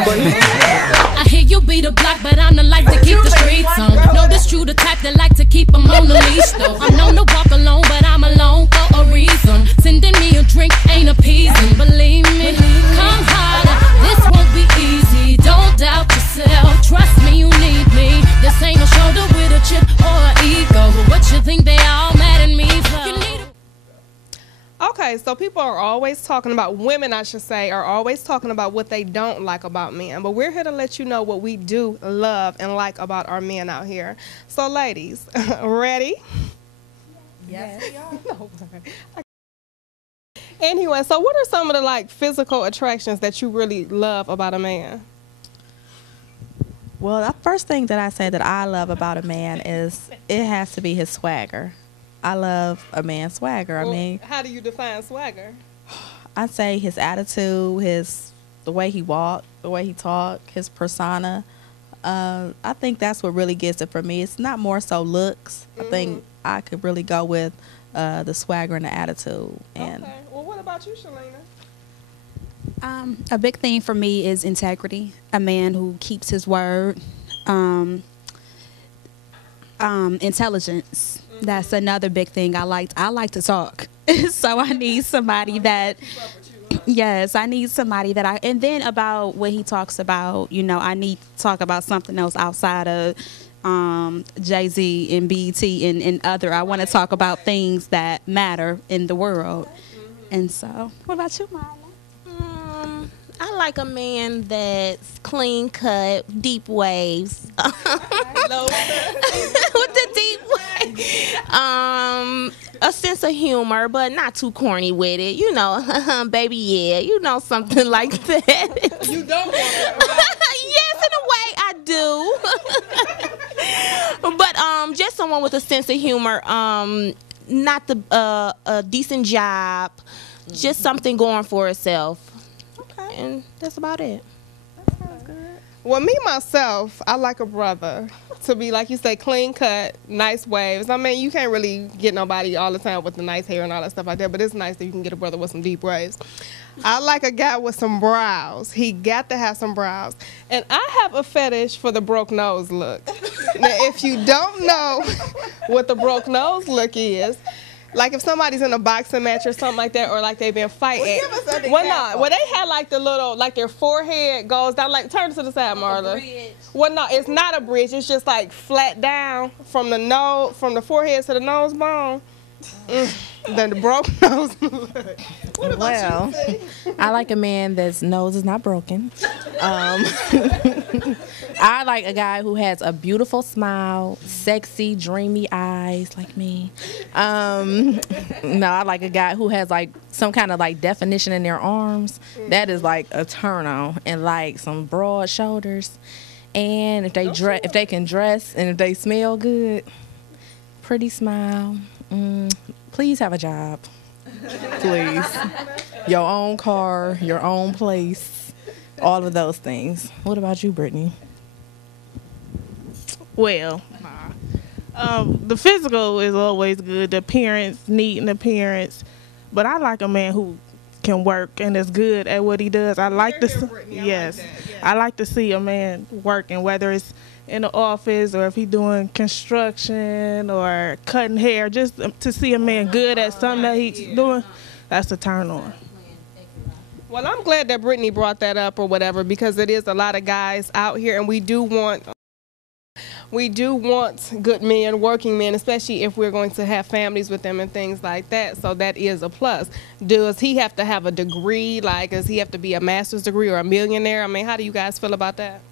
I hear you be the block, but I'm the light to keep the streets on. Know this true, the type that like to keep them on the leash though. I'm known to walk alone, but I'm alone for a reason. Sending me a drink ain't appeasing, believe me. Come harder, this won't be easy. Don't doubt yourself, trust me, you need me. This ain't a shoulder with a chip or an ego. But what you think they all mad at me for? Okay, so people are always talking about, women I should say, are always talking about what they don't like about men. But we're here to let you know what we do love and like about our men out here. So ladies, ready? Yes. No. Anyway, so what are some of the like physical attractions that you really love about a man? Well, the first thing that I say that I love about a man is it has to be his swagger. I love a man's swagger. Well, I mean, how do you define swagger? I'd say his attitude, the way he walk, the way he talk, his persona. I think that's what really gets it for me. It's not more so looks. I think I could really go with the swagger and the attitude. And okay. Well, what about you, Shalina? A big thing for me is integrity. A man who keeps his word. Intelligence. That's another big thing I like. I like to talk. So I need somebody that, yes, I need somebody that and then about what he talks about, you know, I need to talk about something else outside of Jay-Z and BET and other. I want to talk about things that matter in the world. And so, what about you, Marla? I like a man that's clean cut, deep waves. With the deep waves. A sense of humor, but not too corny with it. You know, baby, yeah, you know, something like that. You don't want that, right? Yes, in a way I do. But just someone with a sense of humor, not a decent job, just something going for itself. And that's about it. That sounds good. Well, me, myself, I like a brother to be, like you say, clean cut, nice waves. I mean, you can't really get nobody all the time with the nice hair and all that stuff like that, but it's nice that you can get a brother with some deep waves. I like a guy with some brows. He got to have some brows. And I have a fetish for the broke nose look. Now, if you don't know what the broke nose look is, like if somebody's in a boxing match or something like that, or like they've been fighting. Well, they had like the little, like their forehead goes down, like turn to the side, Marla. Well, no, it's not a bridge. It's just like flat down from the nose, from the forehead to the nose bone. Then the broke nose. What about you? I like a man that's nose is not broken. I like a guy who has a beautiful smile, sexy, dreamy eyes like me. No, I like a guy who has like some kind of like definition in their arms. That is like a turn on, and like some broad shoulders. And if they if they can dress and if they smell good, pretty smile. Please have a job. Please. Your own car, your own place, all of those things. What about you, Brittany? Well, the physical is always good. The appearance, neat in appearance. But I like a man who can work and is good at what he does. I like to, yes, I like to see a man working, whether it's in the office or if he's doing construction or cutting hair. Just to see a man good at something that he's doing, that's a turn on. Well, I'm glad that Brittany brought that up or whatever, because it is a lot of guys out here, and we do want good men, working men, especially if we're going to have families with them and things like that. So that is a plus. Does he have to have a degree? Like, does he have to be a master's degree or a millionaire? I mean, how do you guys feel about that?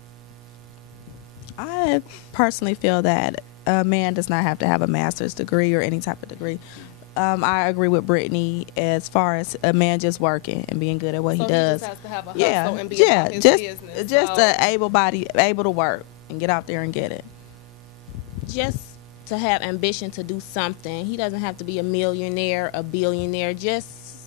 I personally feel that a man does not have to have a master's degree or any type of degree. I agree with Brittany as far as a man just working and being good at what he does. Just has to have a hustle and be about his business. Just able to work and get out there and get it. Just to have ambition to do something. He doesn't have to be a millionaire, a billionaire. Just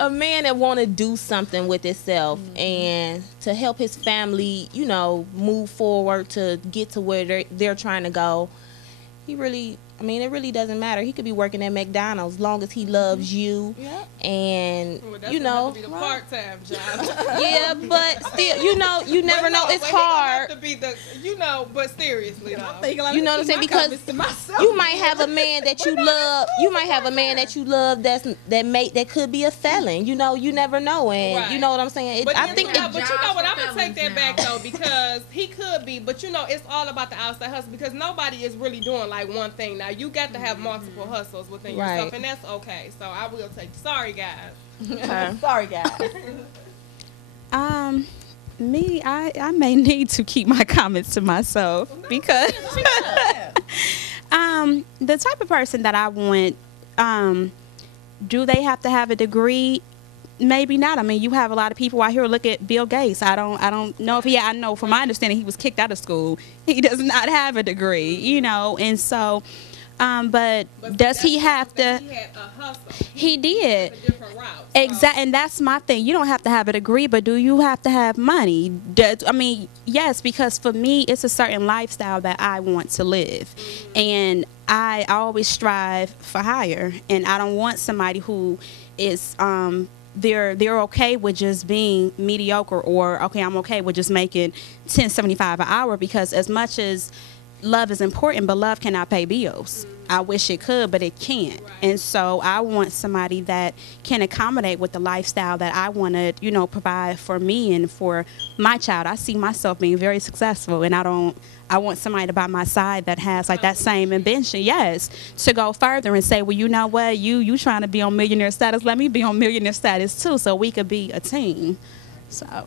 a man that want to do something with himself and to help his family, you know, move forward to get to where they're trying to go. He really I mean, it really doesn't matter. He could be working at McDonald's, long as he loves you, and Well, you know. Be the part-time job. Yeah, but still, you know, you never know. It's hard. To be the, you know, but seriously though. You know what I'm saying? Because you might have a man that you love. You might have a man that you love that could be a felon. You know, you never know, and you know what I'm saying. But I you think. know, but you know what? I'm gonna take that back though, because he could be. But you know, it's all about the outside hustle, because nobody is really doing like one thing. Now you got to have multiple hustles within yourself, and that's okay. So I will take. Sorry, guys. Sorry, guys. Me, I may need to keep my comments to myself because the type of person that I want, do they have to have a degree? Maybe not. I mean, you have a lot of people out here. Look at Bill Gates. I don't know if I know from my understanding he was kicked out of school. He does not have a degree, you know, and so. But does he have to? He had a hustle. He did. A different route. So. Exactly, and that's my thing. You don't have to have a degree, but do you have to have money? I mean, yes, because for me, it's a certain lifestyle that I want to live, and I always strive for higher. And I don't want somebody who is they're okay with just being mediocre, or okay, I'm okay with just making $10.75 an hour, because as much as love is important, but love cannot pay bills. I wish it could, but it can't. Right. And so I want somebody that can accommodate with the lifestyle that I want to, you know, provide for me and for my child. I see myself being very successful, and I want somebody by my side that has like that same ambition, yes, to go further and say, well, you know what, you trying to be on millionaire status, let me be on millionaire status too, so we could be a team. So.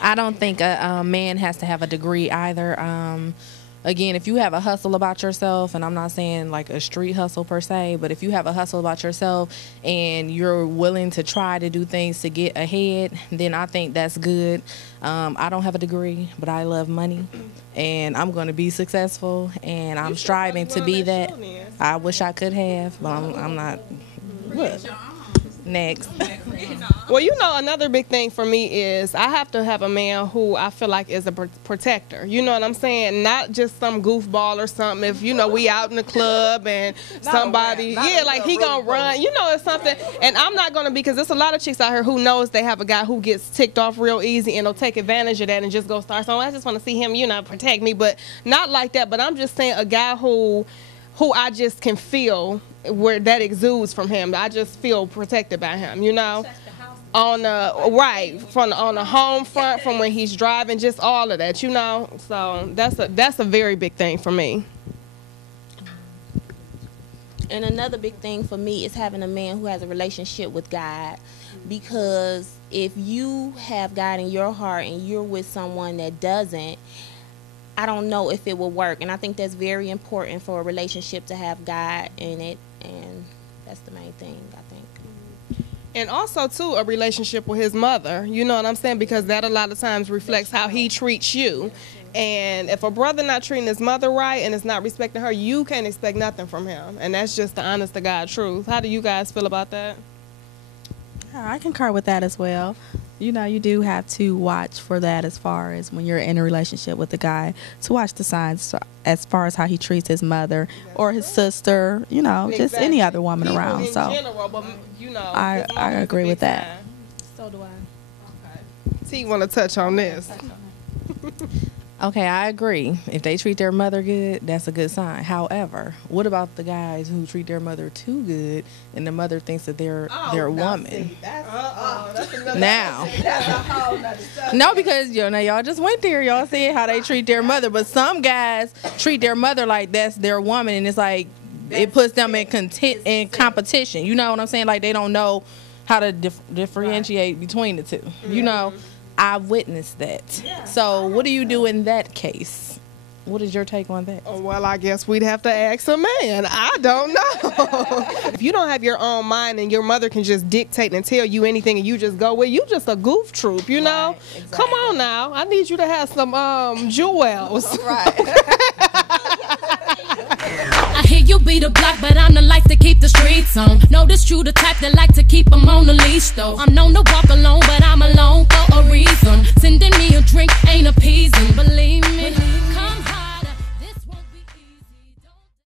I don't think a man has to have a degree either. Again, if you have a hustle about yourself, and I'm not saying like a street hustle per se, but if you have a hustle about yourself and you're willing to try to do things to get ahead, then I think that's good. I don't have a degree, but I love money, and I'm going to be successful, and I'm striving to be that. I wish I could have, but I'm not. Look. Next. Well, you know, another big thing for me is I have to have a man who I feel like is a protector. You know what I'm saying? Not just some goofball or something. If, you know, we out in the club and somebody, like he gonna run, you know, it's something. And I'm not gonna be, because there's a lot of chicks out here who knows they have a guy who gets ticked off real easy and they'll take advantage of that and just go start. So I just want to see him, you know, protect me, but not like that. But I'm just saying a guy who I just can feel where that exudes from him. I just feel protected by him, you know, on the on the home front, from when he's driving, just all of that, you know. So that's a very big thing for me. And another big thing for me is having a man who has a relationship with God, because if you have God in your heart and you're with someone that doesn't, I don't know if it will work. And I think that's very important for a relationship, to have God in it, and that's the main thing, I think. And also, too, a relationship with his mother, you know what I'm saying? Because that a lot of times reflects how he treats you. And if a brother not treating his mother right and is not respecting her, you can't expect nothing from him. And that's just the honest to God truth. How do you guys feel about that? I concur with that as well. You know, you do have to watch for that as far as when you're in a relationship with a guy, to watch the signs as far as how he treats his mother or his sister, you know, just any other woman People around. in So general, but, you know, I agree with that. So do I. Okay. T want to touch on this. Okay, I agree. If they treat their mother good, that's a good sign. However, what about the guys who treat their mother too good and the mother thinks that they're a woman? Now, no, because y'all just went there. Y'all said how they treat their mother, but some guys treat their mother like that's their woman, and it's like it puts them in competition. You know what I'm saying? Like they don't know how to differentiate between the two. You know. I witnessed that. Yeah. So what do you do in that case? What is your take on that? Well, I guess we'd have to ask a man. I don't know. If you don't have your own mind and your mother can just dictate and tell you anything and you just go with, you just a goof troop, you know? Exactly. Come on now. I need you to have some jewels. I hear you be the block, but I'm the life to keep the streets on. Know this true, the type that like to keep them on the leash though. I'm known to walk alone, but I'm alone for a reason. Sending me a drink ain't appeasing, believe me.